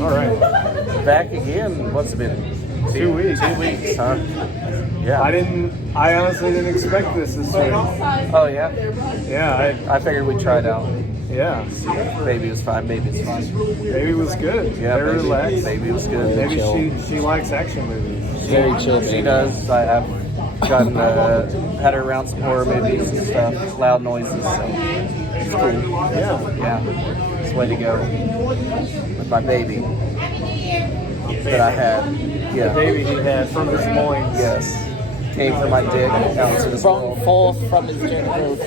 All right. Back again. What's it been? 2 weeks. 2 weeks, huh? Yeah. I honestly didn't expect this soon. Oh, yeah? Yeah, I figured we'd try it out. yeah. Maybe it was fine. Maybe it's fine. Maybe it was good. Yeah, Very relaxed. maybe it was good. Maybe chill. she likes action movies. Very chill, She baby. does. I have gotten had her around some horror movies and stuff, loud noises. So it's cool. Yeah. Yeah, it's the way to go with my baby that I had. The Yeah. baby he had from his loins. Yes. Came from my dick out into this From world. forth from his genitals.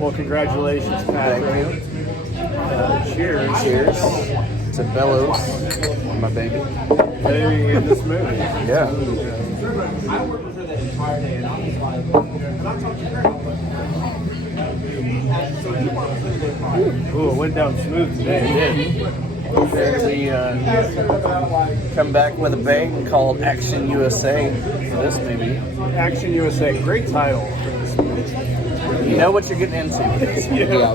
Well, congratulations, Thank Patrick. you. Cheers. Cheers to Bellows, my baby. Baby in this movie. Yeah. Ooh, it went down smooth today. And we come back with a bang called Action USA for this movie. Action USA, great title for this movie. You know what you're getting into. Yeah.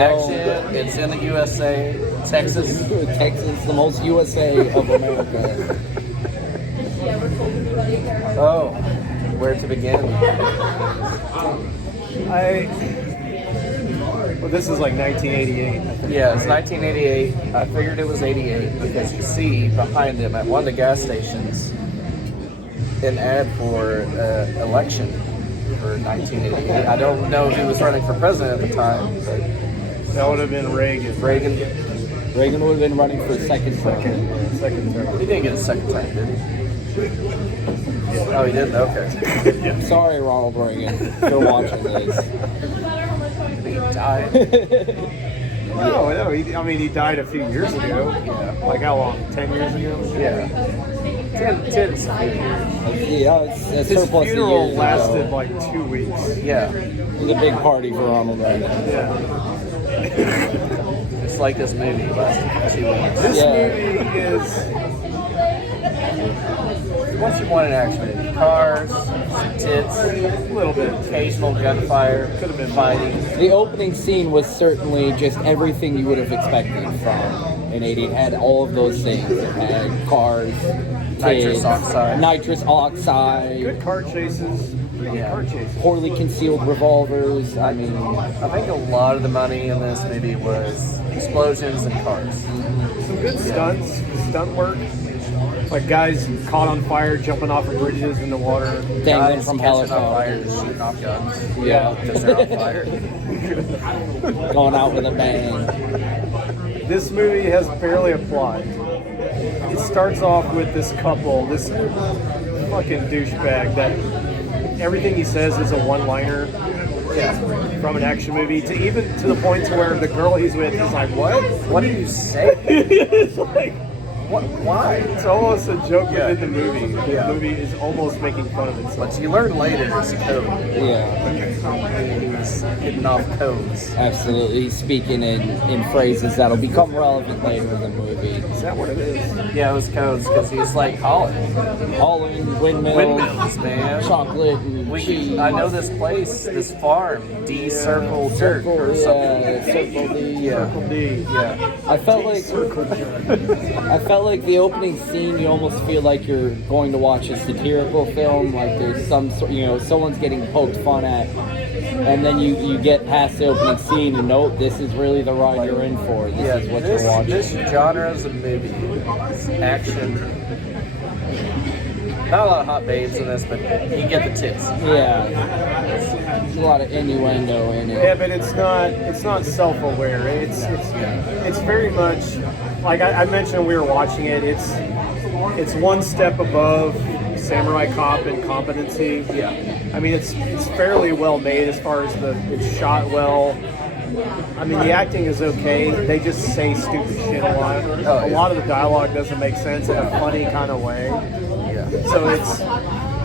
Action, it's in the USA, Texas. Texas, the most USA of America. Oh, where to begin? Well, this is like 1988. I think. Yeah, it's 1988. I figured it was 88 because you see behind him at one of the gas stations an ad for election for 1988. I don't know who was running for president at the time, but That would have been Reagan. Reagan. Reagan would have been running for second term. Second term. He didn't get a second time, did he? Oh, he didn't? Okay. Sorry, Ronald Reagan, if you're watching this. He died. No, he died a few years ago. Yeah. Like how long? 10 years ago? Yeah. 10 years. Yeah, it's a His surplus of funeral years lasted ago. like 2 weeks. Yeah. It was a big party for Ronald Reagan. Yeah. It's like this movie lasted 2 weeks. This Yeah. movie is... What you want in action movie? Cars, some tits, A little bit. occasional gunfire, Could have been fighting. The opening scene was certainly just everything you would have expected from an 80. It had all of those things. It had cars, Nitrous kids, oxide. nitrous oxide, Good car chases. Pretty good Yeah. car chases. poorly concealed revolvers. I mean, I think a lot of the money in this movie was explosions and cars. Some good stunts. Stunt work. Like guys caught on fire, jumping off of bridges in the water. dangling Guys from catching on fire, helicopters, just shooting off guns. Yeah. Because they're on fire. going out with a bang. This movie has barely a plot. It starts off with this couple, this fucking douchebag that everything he says is a one-liner from an action movie, to even to the point to where the girl he's with is like, what? What do you say? It's like, What? Why? it's almost a joke Yeah. within the movie. Yeah. The movie is almost making fun of itself. But you learn later it's code. Yeah, He was hitting off codes. absolutely. He's speaking in phrases that'll become relevant later in the movie. Is that what it is? Yeah, it was codes because he's like Holland. Holland, windmills, Windmills, man. chocolate, and cheese. I know this place, this farm, D Circle Dirt or Yeah, something. Circle D. Yeah. Circle D. Yeah. I felt like the opening scene. You almost feel like you're going to watch a satirical film. Like there's some sort, someone's getting poked fun at, and then you get past the opening scene and nope, this is really the ride you're in for. This is what this, you're watching. this genre is a movie. It's action. Not a lot of hot babes in this, but you get the tits. Yeah, there's a lot of innuendo in Yeah, it. but it's not self-aware. It's very much like I mentioned when we were watching it. It's one step above Samurai Cop in competency. Yeah. I mean it's fairly well made as far as it's shot well. I mean the acting is okay. They just say stupid shit a lot. Oh, A yeah. lot of the dialogue doesn't make sense in a funny kind of way. Yeah. So it's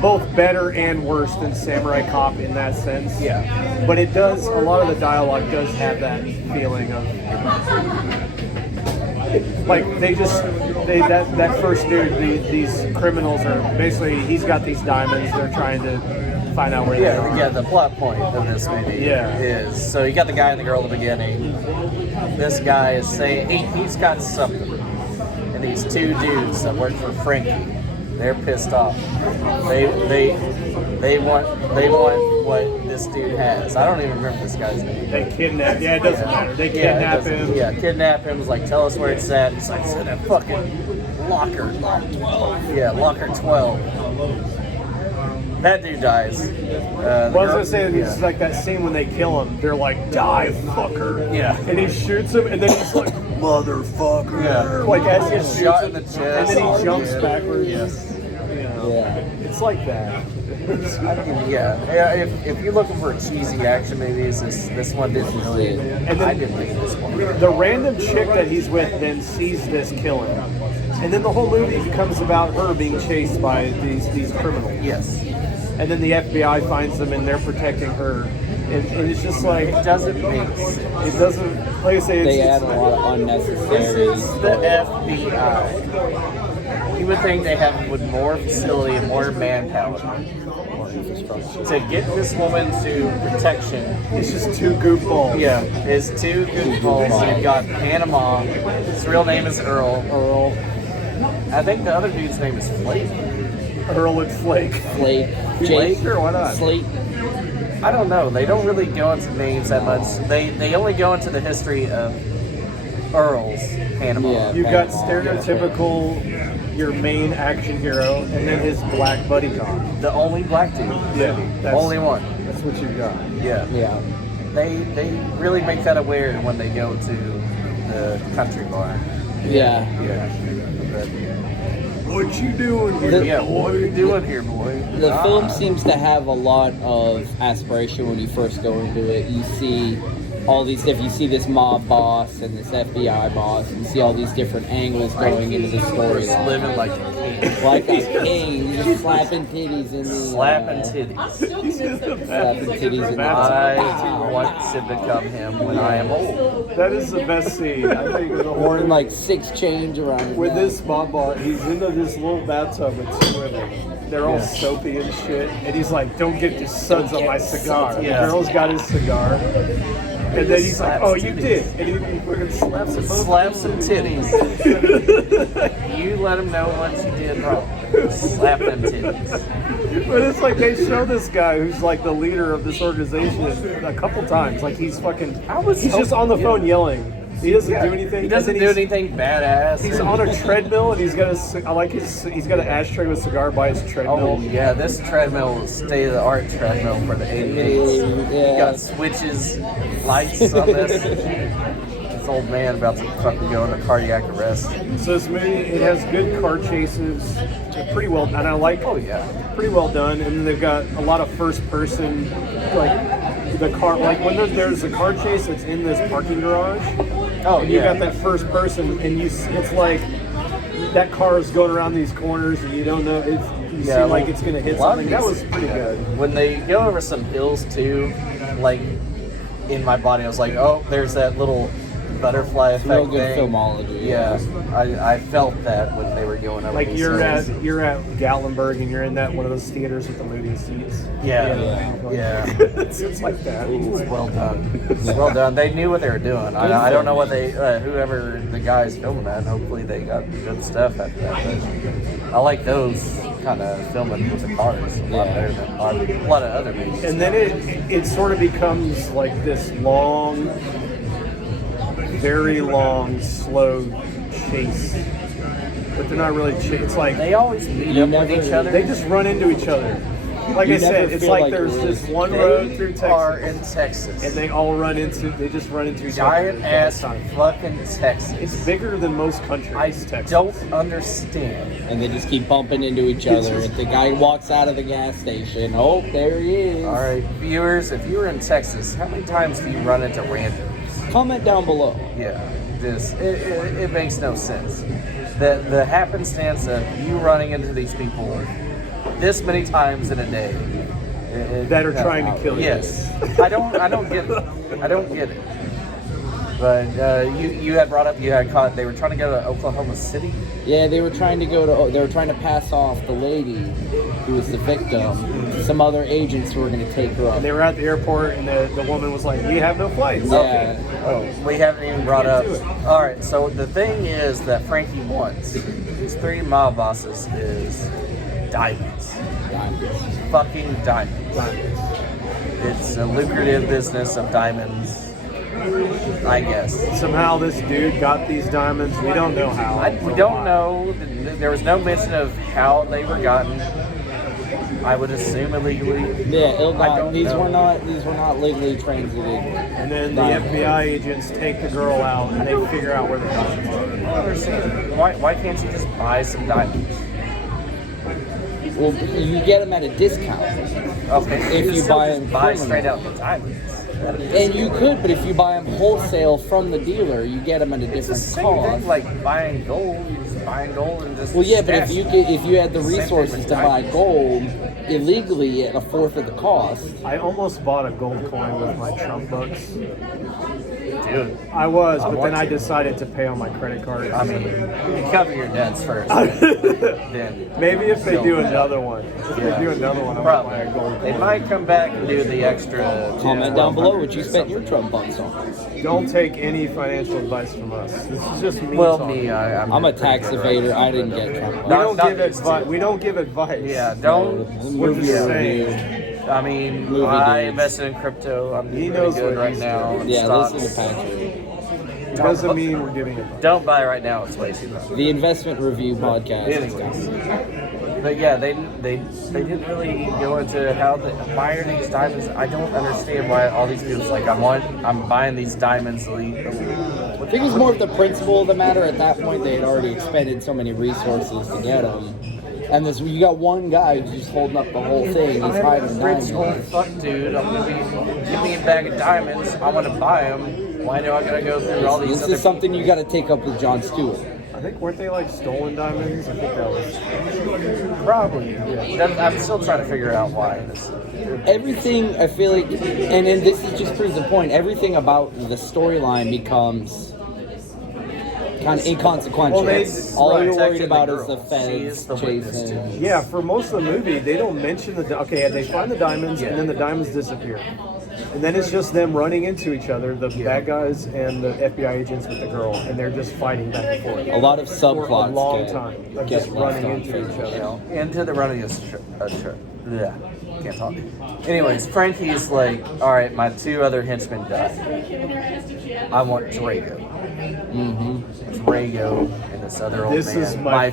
both better and worse than Samurai Cop in that sense. Yeah. But it does, a lot of the dialogue does have that feeling of, like that first dude, these criminals are basically, he's got these diamonds, they're trying to find out where they are. Yeah, the plot point of this movie Yeah. is, so you got the guy and the girl at the beginning. This guy is saying, he's got something. these two dudes that work for Frankie. They're pissed off. They want what this dude has. I don't even remember this guy's name. They kidnap. Yeah, it doesn't matter. They kidnap him. Yeah, kidnap him. Was like, tell us where it's at. He's like, it's in that fucking locker. Locker 12. Yeah, locker 12. That dude dies. Well, I was gonna say, it's like that scene when they kill him. They're like, "Die, fucker!" Yeah. And he shoots him, and then he's like, "Motherfucker!" Yeah. Like as he shoots Shot him, in the chest. and then he jumps Yeah. backwards. Yes. You know, Yeah. it's like that. I mean, yeah. If you're looking for cheesy action movies, this one didn't really. And then- I didn't like this one. The random chick that he's with then sees this killing, and then the whole movie becomes about her being chased by these criminals. Yes. And then the FBI finds them, and they're protecting her. And it's just like It doesn't make sense. it doesn't. Like I say, They it's, add a lot of unnecessary. This is the FBI. You would think they have with more facility and more manpower to get this woman to protection. it's just two goofballs. Yeah, is two goofballs. You've got Panama. His real name is Earl. Earl, I think the other dude's name is Flake. Earl and Flake. Flake, Flake, Jake, or why not? Slate. I don't know. They don't really go into names that much. They only go into the history of Earl's Panama. Yeah. You've got Panama, stereotypical your main action hero, and then his black buddy cop. The only black dude. Yeah, that's, Only one. That's what you've got. Yeah. Yeah. They really make that aware when they go to the country bar. Yeah. Yeah. What you doing here? The- Yeah, what are you doing here, boy? The film seems to have a lot of aspiration when you first go into it. You see all these different, you see this mob boss and this FBI boss, and you see all these different angles going into the Just storyline. living like a king. Like a king, just slapping titties in the Slapping titties. slapping titties in the I want to become him when I am old. That is the best scene. I think of the whole Wearing like 6 chains around his with neck. this mob boss, he's into this little bathtub with two women. They're all soapy and shit, and he's like, "Don't get the suds on my cigar." Yeah. The girl's got his cigar, and then he's like, Slaps "Oh, you titties. did," and he fucking slaps him. Slap some titties. You let him know what you did wrong. Slap them titties. But it's like they show this guy who's like the leader of this organization a couple times. Like he's fucking, he's just on the phone yelling. He doesn't do anything. He doesn't and do then anything badass. He's on a treadmill and he's got he's got an ashtray with a cigar by his treadmill. Oh yeah, this treadmill is state of the art treadmill for the 88s. Yeah. You got switches, lights on this. This old man about to fucking go into cardiac arrest. So this movie, it has good car chases, pretty well, and I like. Oh yeah. Pretty well done, and then they've got a lot of first person, like the car, like when there's a car chase that's in this parking garage. Oh and you yeah. got that first person, and it's like that car is going around these corners, and you don't know you Yeah, see like it's gonna hit a lot of something. That these- was pretty good. When they go over some hills too, like in my body, I was like, oh, there's that little butterfly effect Real good thing. filmology. Yeah, I felt that when they were going over Like these you're hills. at Gatlinburg, and you're in that one of those theaters with the moving seats. Yeah. It's like that. It's well done. It's well done. They knew what they were doing. I don't know what they, whoever the guys filming that. Hopefully they got good stuff after that. But I like those kind of filming with the cars a lot better than a lot of other movies. And then it sort of becomes like this long, very long, slow chase. But they're not really chase. It's like They always meet up with each other. they just run into each other. Like You I said, never it's feel like like there's you're this really- one road through are Texas, in Texas. and they just run into each giant other. ass all the time. fucking Texas. It's bigger than most countries. I Texas. don't understand. And they just keep bumping into each other. If the guy walks out of the gas station, oh, there he is. All right, viewers, if you were in Texas, how many times do you run into randoms? Comment down below. Yeah, it makes no sense. The happenstance of you running into these people this many times in a day That are trying to kill you. Yes, I don't get it. I don't get it. But you had brought up you had caught they were trying to go to Oklahoma City. Yeah, they were trying to pass off the lady who was the victim to some other agents who were going to take her up. And they were at the airport, and the woman was like, "We have no flights." Yeah. Oh, we haven't even brought up. All right, so the thing is that Frankie wants these 3 mob bosses is diamonds, fucking diamonds. It's a lucrative business of diamonds. I guess. Somehow this dude got these diamonds. We don't know how. We don't know. There was no mention of how they were gotten. I would assume illegally. Yeah, these know. were not legally transited. And then the FBI agents take the girl out, and they figure out where the diamonds are. I don't understand. Why can't you just buy some diamonds? Well, you get them at a discount. Okay, If you still buy just them buy criminal. straight out the diamonds. And you could, but if you buy them wholesale from the dealer, you get them at a It's the different same cost. thing like buying gold. You just buying gold and just. Well, yeah, but stash it. if you had the Same thing resources with to buy diamonds. gold illegally at a fourth of the cost, I almost bought a gold coin with my Trump bucks. Dude, I was, I but want then I to. decided to pay on my credit card. I mean, you cover your debts first. Then Maybe if they do Silver. another one. If Yeah. they do another one, I'll Probably. buy a gold They coin. might come back and do the extra. comment down below what you spent your Trump bucks on. Don't take any financial advice from us. This is just me Well, talking. me, I'm a tax evader. I didn't get Trump bucks. We don't Not give these advice. two. We don't give advice. Yeah, don't. We're just Movie saying. review. I mean, Movie I dudes. invested in crypto. I'm He doing knows pretty good what right he's now. doing. in Yeah, stocks. listen to Patrick. It doesn't mean we're giving advice. Don't buy right now. It's way too low. The investment review podcast. is Anyways. coming. But yeah, they didn't really go into how why are these diamonds. I don't understand why all these people's like I'm buying these diamonds. I think it was more of the principle of the matter. At that point, they had already expended so many resources to get them. And you got one guy who's just holding up the whole thing. He's hiding I'm a rich old diamonds. fuck dude. Give me a bag of diamonds. I want to buy them. Why do I gotta go through all these This other is something you got to take up with Jon Stewart. I think weren't they like stolen diamonds? I think that was. Probably. I'm still trying to figure out why this. Everything, I feel like, and then this is just proves the point. Everything about the storyline becomes kind of inconsequential. Well, All right, you're worried protecting about the is the girl. She feds is the witness chasing. to it. Yeah, for most of the movie, they don't mention okay, they find the diamonds, Yeah. and then the diamonds disappear. And then it's just them running into each other, the bad guys and the FBI agents with the girl, and they're just fighting back and forth. A lot of For subplots a long get, time. Of get just left running on into film. each other. Into the running yeah, can't talk. Anyways, Frankie's like, all right, my 2 other henchmen died. I want Drago. Drago and this other old This man. is my-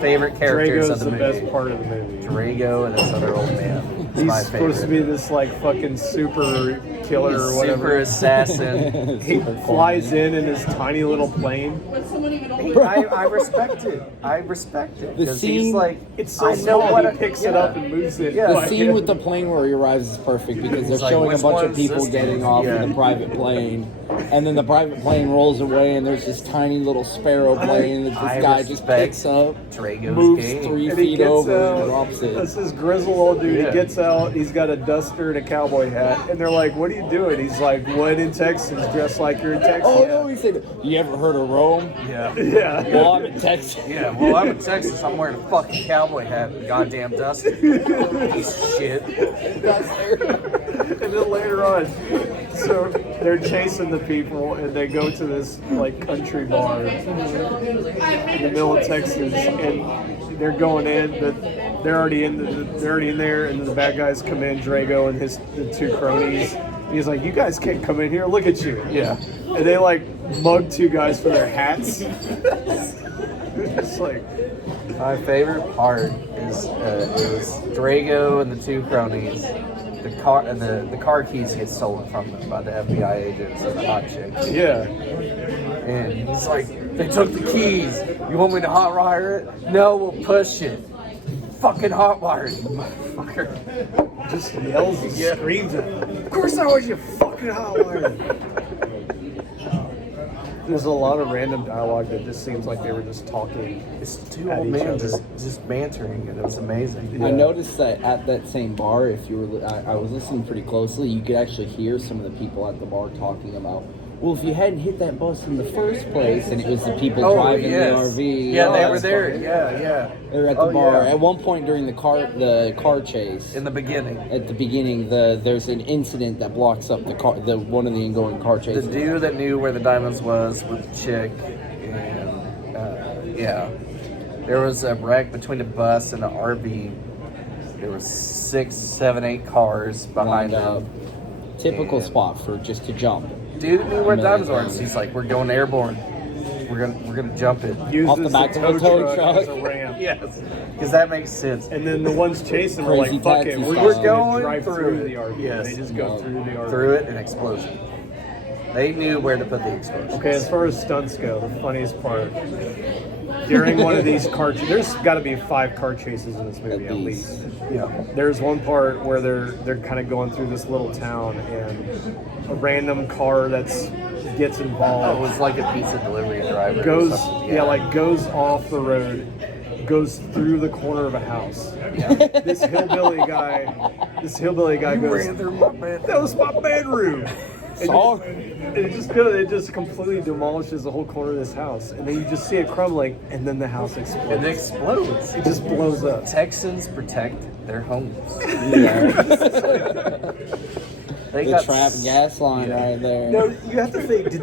favorite characters Drago's of the the best movie. part of the movie. Drago and this other old man. It's He's my supposed to be favorite. this like fucking super killer He's or super whatever. assassin. He flies in his tiny little plane. I respect it. I respect it The because he's scene- like, It's so I know small. what He picks it up and moves it. Yeah. The by scene him. with the plane where he arrives is perfect because they're It's like, showing a which bunch of one's people this getting dude? off Yeah. in the private plane, and then the private plane rolls away, and there's this tiny little sparrow plane that I this guy just respect picks up, Drago's moves game. 3 And he feet gets over, out. and drops That's it. this grizzled old dude. Yeah. He gets out. He's got a duster and a cowboy hat, and they're like, "What are you doing?" He's like, "When in Texas, dressed like you're in Texas." Oh no, he said, "You ever heard of Rome?" Yeah. Yeah. Well, I'm in Texas. Yeah, well, I'm in Texas. I'm wearing a fucking cowboy hat and goddamn dust. Piece of shit. And then later on, so they're chasing the people, and they go to this like country bar in the middle of Texas, and they're going in, but they're already in there, and the bad guys come in, Drago and the 2 cronies. He's like, "You guys can't come in here. Look at you." Yeah. And they like mug 2 guys for their hats. It's like, My favorite part is Drago and the 2 cronies. The car keys get stolen from them by the FBI agents and the hot chick. yeah. And he's like, they took the keys. You want me to hotwire it? No, we'll push it. Fucking hotwire it, you motherfucker. Just yells and Yeah. screams at them. Of course I was, you fucking hotwire. There's a lot of random dialogue that just seems like they were just talking. It's 2 At old each men other. just bantering, and it was amazing. I noticed that at that same bar, if you were, I was listening pretty closely, you could actually hear some of the people at the bar talking about well, if you hadn't hit that bus in the first place, and it was the people Oh, driving yes. the RV. Yeah, oh, they were that's there. funny. Yeah. They were at the Oh, bar. yeah. At one point during the car chase, In the beginning. at the beginning, there's an incident that blocks up one of the ongoing car The chases. dude that knew where the diamonds was with the chick, and yeah, there was a wreck between a bus and an RV. There was 6, 7, 8 cars behind Lined up. them. Typical And- spot for just to jump. Dude knew where the diamonds were. Amazing. He's like, "We're going airborne. We're gonna jump it." Uses Off the back of a tow truck. as a ramp. Yes, because that makes sense. And then the ones chasing were Crazy like, fuck it, taxi we're style. just We're going going to drive through through it. the RV. Yes. They just go No. through the RV. Through it, an explosion. They knew where to put the explosion. Okay, as far as stunts go, the funniest part, during one of these there's got to be 5 car chases in this movie At at least. least. Yeah. There's one part where they're kind of going through this little town, and a random car gets Oh, it involved. was like a pizza delivery driver. or Goes something. goes off the road, goes through the corner of a house. Yeah. This hillbilly guy goes, Ran through my bed. that was my bedroom. Sorry. It just completely demolishes the whole corner of this house, and then you just see it crumbling, and then the house explodes. It explodes. It just blows up. Texans protect their homes. Yeah. They The got trapped gas line Yeah. right there. No, you have to think. Did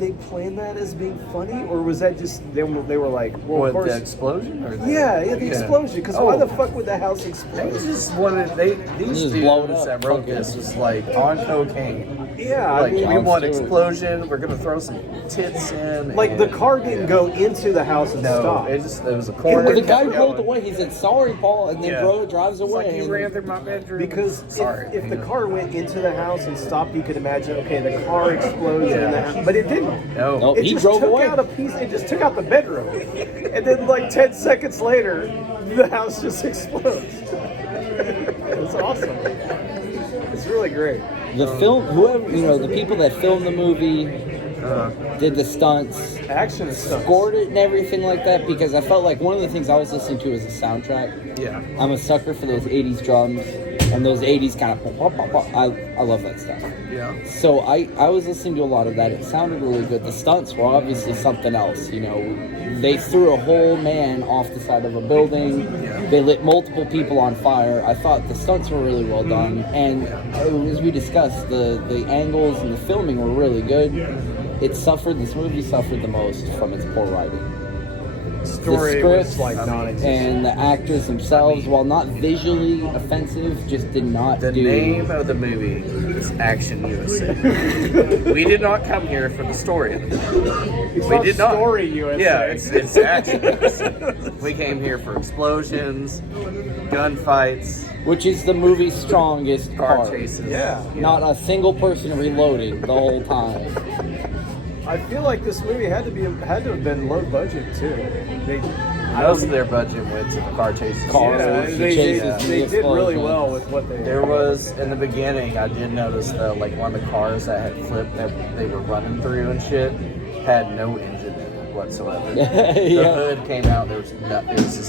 they plan that as being funny, or was that just they were like, well, What, of course, the explosion? Or the, yeah, the explosion. Because why Oh. the fuck would the house They explode? just wanted these Just blow it dudes up. that wrote Fuck it. this was like on cocaine. Yeah, I Like mean, we John want Stewart. explosion. We're gonna throw some tits in. like the and- car didn't go into the house and No, stop. it was a corner. Well, the guy kept rolled going. away. He said, "Sorry, Paul," and then Yeah. drives It's away. like you and- ran through my bedroom. Because Sorry. if the car went into the house and stopped, you could imagine, okay, the car explodes in the Yeah. house, but it didn't. No. Nope. It He just drove took away. out a piece. It just took out the bedroom, and then like 10 seconds later, the house just explodes. It's awesome. It's really great. The film, whoever the people that filmed the movie, did the stunts, Action and stuff. scored it and everything like that. Because I felt like one of the things I was listening to was a soundtrack. Yeah. I'm a sucker for those '80s drums and those '80s kind of. I love that stuff. Yeah. So I was listening to a lot of that. It sounded really good. The stunts were obviously something else. They threw a whole man off the side of a building. Yeah. They lit multiple people on fire. I thought the stunts were really well done. And as we discussed, the angles and the filming were really good. This movie suffered the most from its poor writing. Story the was script like non-existent. and the actors themselves, while not visually offensive, just did not The do. name of the movie is Action USA. We did not come here for the story. It's We not did not. Story USA. Yeah, it's Action USA. We came here for explosions, gunfights, Which is the movie's strongest car part. chases. Yeah. Not a single person reloading the whole time. I feel like this movie had to have been low budget too. They, Most of their budget went to the car chases. Cars. yeah, the they chases, did the really explosions. well with what they. There was, in the beginning, I did notice though, like one of the cars that had flipped that they were running through and shit had no engine in it whatsoever. The Yeah. hood came out, there was just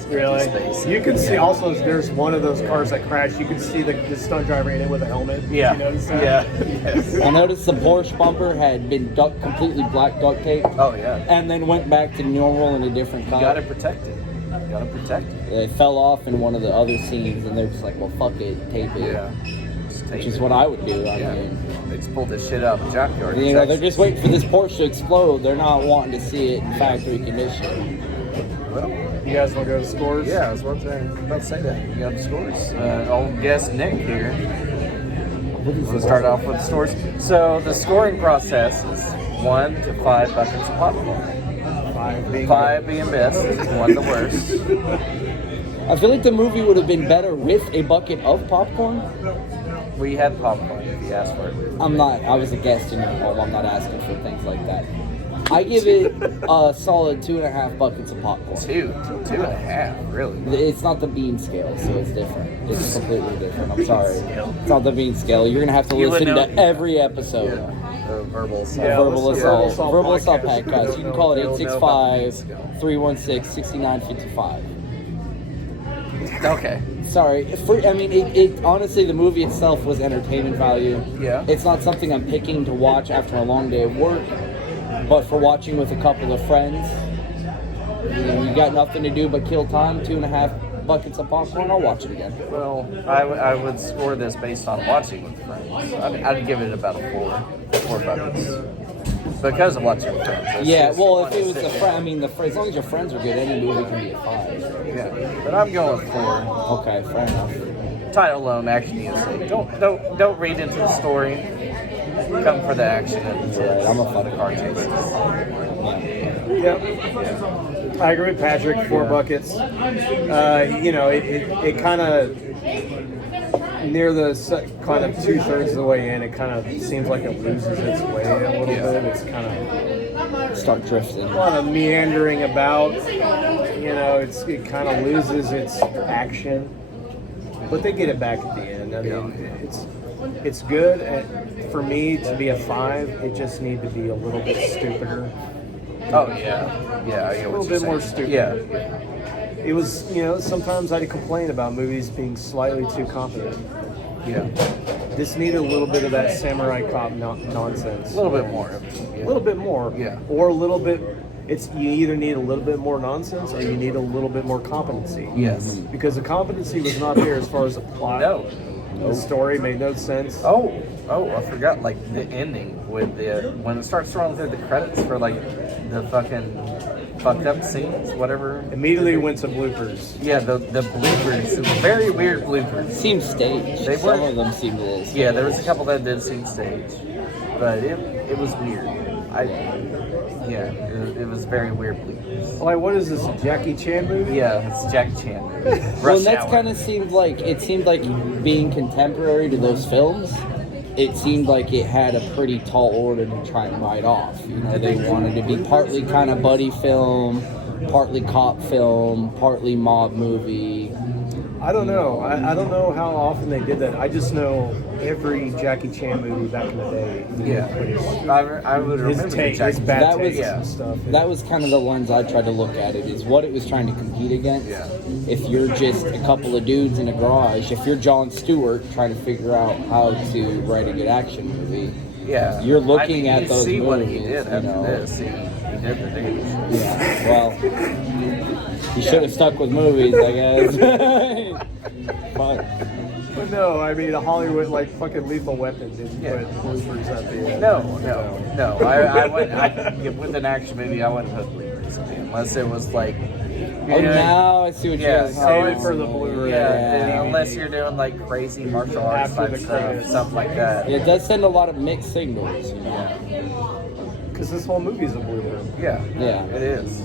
empty Really? space. You can see Yeah. also there's one of those cars that crashed. You can see the stunt driver in it with a helmet. Yeah. Did you notice that? Yeah. Yes. I noticed the Porsche bumper had been completely black duct taped, Oh yeah. and then went back to normal in a different You color. gotta protect it. You gotta protect it. It fell off in one of the other scenes, and they're just like, "Well, fuck it, tape it," Yeah. Just take which is it. what I would do. I Yeah. mean, They just pulled this shit out of the junkyard. they're just waiting for this Porsche to explode. They're not wanting to see it in factory condition. Well, You guys want to go to scores? yeah, I was about to say that. You got the scores. Old guest Nick here. We'll start off with the scores. So the scoring process is 1 to 5 buckets of popcorn. 5 being best, 1 the worst. I feel like the movie would have been better with a bucket of popcorn. We had popcorn if you asked for it. I was a guest in your home. I'm not asking for things like that. I give it a solid 2.5 buckets of popcorn. 2.5, really. It's not the bean scale, so it's different. It's completely different. I'm sorry. It's not the bean scale. You're gonna have to You would listen know- to every episode. Verbal assault. Yeah, Verbal listen to assault. Verbal assault podcast. podcast. You can call it They'll know about the bean scale. 865-316-6955. Okay. Sorry. I mean, it honestly, the movie itself was entertainment value. Yeah. It's not something I'm picking to watch after a long day of work, but for watching with a couple of friends, you got nothing to do but kill time, 2.5 buckets of popcorn, I'll watch it again. Well, I would score this based on watching with friends. I'd give it about a 4 buckets. Because of watching with friends. It's Yeah, just well, fun if it to was sit a there. friend, I mean, as long as your friends are good, any movie can be a 5. Yeah, but I'm going with 4. Okay, fair enough. Title alone, Action USA. Don't read into the story. Come for the action and the Right, I'm a the car chases. Yeah. Yep. I agree with Patrick. 4 buckets. You know, it kind of near the kind of 2/3 of the way in, it kind of seems like it loses its way a little bit. It's kind of Start drifting. a lot of meandering about. You know, it kind of loses its action, but they get it back at the end. I mean, it's good. For me to be a 5, it just need to be a little bit stupider. Oh yeah, yeah. I get A what little you're bit more saying. stupid. Yeah. It was, you know, sometimes I'd complain about movies being slightly too confident. Yeah. This needed a little bit of that samurai cop nonsense. A little bit more. A little bit more. Yeah. Or a little bit. You either need a little bit more nonsense or you need a little bit more competency. Yes. Because the competency was not there as far as the plot. No. The story made no sense. Oh, I forgot like the ending with the when it starts throwing through the credits for like the fucking fucked up scenes, whatever. Immediately went to bloopers. Yeah, the bloopers, very weird bloopers. Seems staged. They Some were- of them seem this. Yeah, there was a couple that did seem stage, but it was weird. It was very weird bloopers. Like, what is this, a Jackie Chan movie? Yeah, it's Jackie Chan. Well, that's kind of seemed like being contemporary to those films. It seemed like it had a pretty tall order to try and ride off. You know, they wanted to be partly kind of buddy film, partly cop film, partly mob movie. I don't know. I don't know how often they did that. I just know every Jackie Chan movie back in the day. Yeah, I would remember His the take, Jackie his bad That was- takes and stuff. That was kind of the lens I tried to look at it, is what it was trying to compete against. Yeah. If you're just a couple of dudes in a garage, if you're Jon Stewart trying to figure out how to write a good action movie, Yeah, You're looking at you those see what he movies, did you after know. this. He did the damage. yeah, well, he should have stuck with movies, I guess. But But no, I mean, Hollywood, like fucking Lethal Weapon didn't Yeah. put bloopers at the end. No. With an action movie, I wouldn't put bloopers in it, unless it was like. oh, now I see what Yeah, you guys save are it for the Blu-ray. Yeah, unless you're doing like crazy martial arts After type the stuff, credits. something like that. It does send a lot of mixed signals. You know? Yeah, Because this whole movie's a blooper. yeah, Yeah. it is.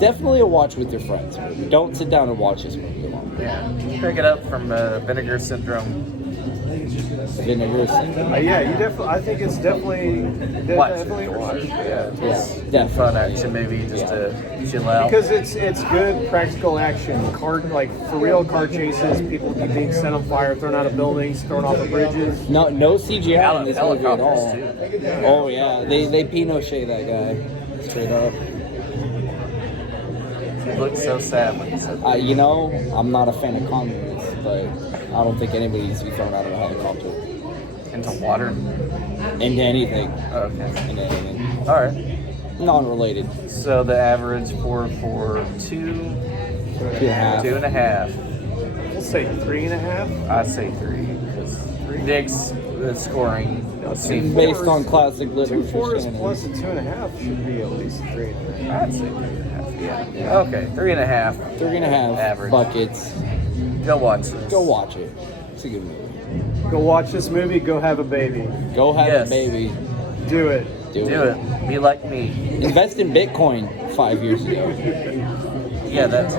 Definitely a watch with your friends movie. Don't sit down and watch this movie alone. Yeah, pick it up from Vinegar Syndrome. Vinegar Syndrome. Yeah, you definitely. I think it's definitely Watch definitely it. a watch. Yeah, it's Yeah, a fun definitely. action movie just Yeah. to chill out. Because it's good practical action, like for real car chases, people being set on fire, thrown out of buildings, thrown off of bridges. No CGI in this movie at all. Helicopters, too. Oh yeah, they Pinochet that guy straight up. It looked so sad when he said that. You know, I'm not a fan of communists, but I don't think anybody needs to be thrown out of a helicopter Into water. into anything. Okay. Into anything. All right. Non-related. So the average for 2, 2.5. 2.5. We'll say 3.5. I say 3 because Nick's scoring seemed Based on classic 2 literature. 4s standards. plus a 2.5 should be at least 3.5. I'd say 3.5. Yeah. Okay, 3.5. 3.5 Average. buckets. Go watch this. Go watch it. It's a good movie. Go watch this movie. Go have a baby. Go have Yes. a baby. Do it. Do Do it. Be like me. Invest in Bitcoin 5 years ago. Yeah, that's